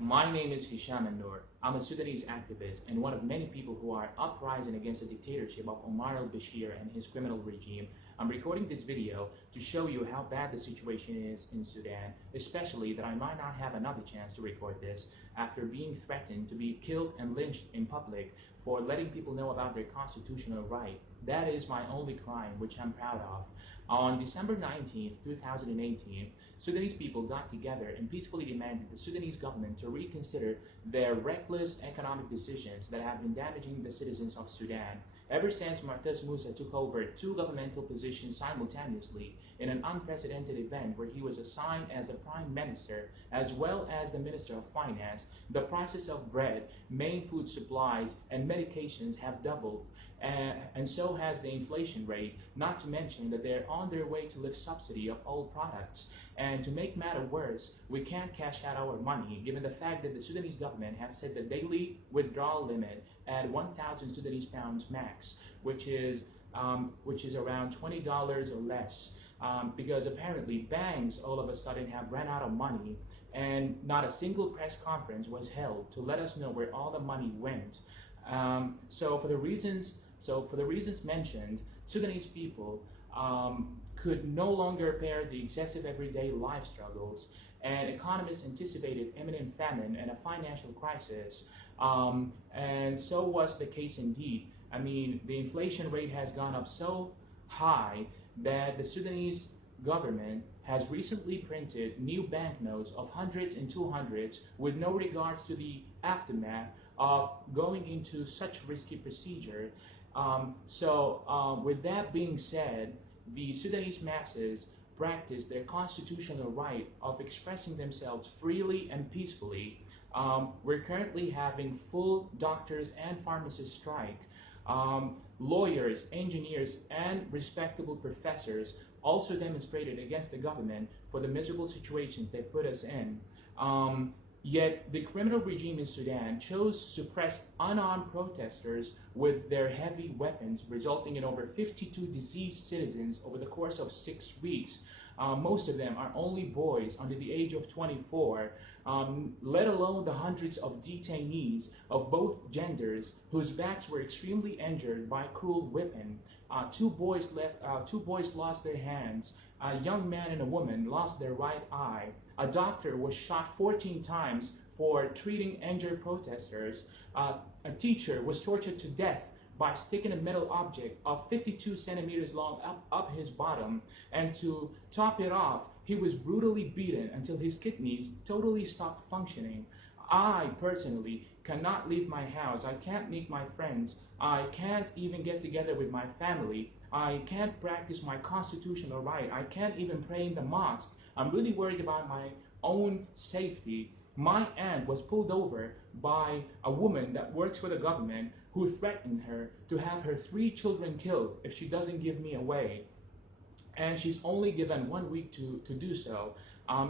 My name is Hisham Noor. I'm a Sudanese activist and one of many people who are uprising against the dictatorship of Omar al-Bashir and his criminal regime. I'm recording this video to show you how bad the situation is in Sudan, especially that I might not have another chance to record this after being threatened to be killed and lynched in public for letting people know about their constitutional right. That is my only crime, which I'm proud of. On December 19th, 2018, Sudanese people got together and peacefully demanded the Sudanese government to reconsider their reckless economic decisions that have been damaging the citizens of Sudan. Ever since Mu'taz Musa took over two governmental positions simultaneously in an unprecedented event where he was assigned as a prime minister as well as the minister of finance, the prices of bread, main food supplies, and medications have doubled, and so has the inflation rate, not to mention that they're on their way to lift subsidy of all products. And to make matter worse, we can't cash out our money given the fact that the Sudanese government has set the daily withdrawal limit at 1,000 Sudanese pounds max, which is around $20 or less, because apparently banks all of a sudden have run out of money and not a single press conference was held to let us know where all the money went. So for the reasons mentioned, Sudanese people could no longer bear the excessive everyday life struggles, and economists anticipated imminent famine and a financial crisis, and so was the case indeed. I mean, the inflation rate has gone up so high that the Sudanese government has recently printed new banknotes of hundreds and 200s with no regards to the aftermath of going into such risky procedure. With that being said, the Sudanese masses practice their constitutional right of expressing themselves freely and peacefully. We're currently having full doctors and pharmacists strike. Lawyers, engineers, and respectable professors also demonstrated against the government for the miserable situations they put us in. Yet the criminal regime in Sudan chose to suppress unarmed protesters with their heavy weapons, resulting in over 52 deceased citizens over the course of 6 weeks. Most of them are only boys under the age of 24, let alone the hundreds of detainees of both genders whose backs were extremely injured by cruel whipping. Two boys lost their hands. A young man and a woman lost their right eye. A doctor was shot 14 times for treating injured protesters. A teacher was tortured to death by sticking a metal object of 52 centimeters long up his bottom, and to top it off, he was brutally beaten until his kidneys totally stopped functioning. I personally cannot leave my house. I can't meet my friends. I can't even get together with my family. I can't practice my constitutional right. I can't even pray in the mosque. I'm really worried about my own safety. My aunt was pulled over by a woman that works for the government who threatened her to have her 3 children killed if she doesn't give me away. And she's only given 1 week to do so.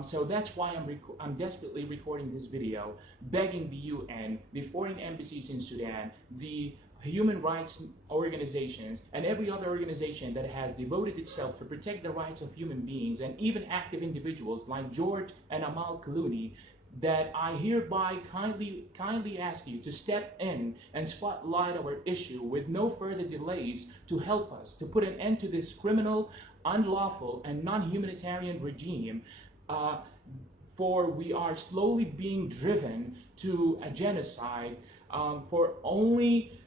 So that's why I'm desperately recording this video, begging the UN, the foreign embassies in Sudan, the human rights organizations, and every other organization that has devoted itself to protect the rights of human beings, and even active individuals like George and Amal Clooney, that I hereby kindly ask you to step in and spotlight our issue with no further delays to help us to put an end to this criminal, unlawful, and non-humanitarian regime, for we are slowly being driven to a genocide, for only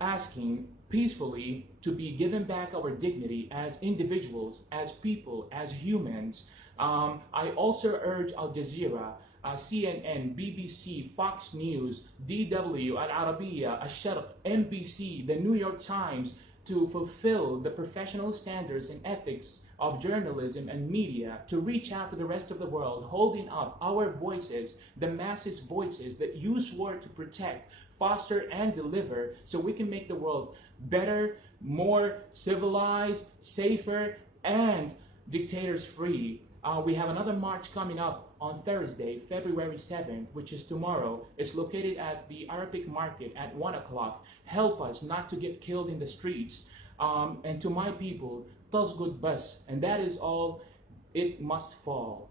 asking peacefully to be given back our dignity as individuals, as people, as humans. I also urge Al Jazeera, CNN, BBC, Fox News, DW, Al Arabiya, Al Sharq, NBC, the New York Times to fulfill the professional standards and ethics of journalism and media, to reach out to the rest of the world, holding up our voices, the masses' voices that you swore to protect, foster, and deliver, so we can make the world better, more civilized, safer, and dictators free. We have another march coming up on Thursday, February 7th, which is tomorrow. It's located at the Arabic Market at 1 o'clock. Help us not to get killed in the streets. And to my people, tasgud bas, and that is all, it must fall.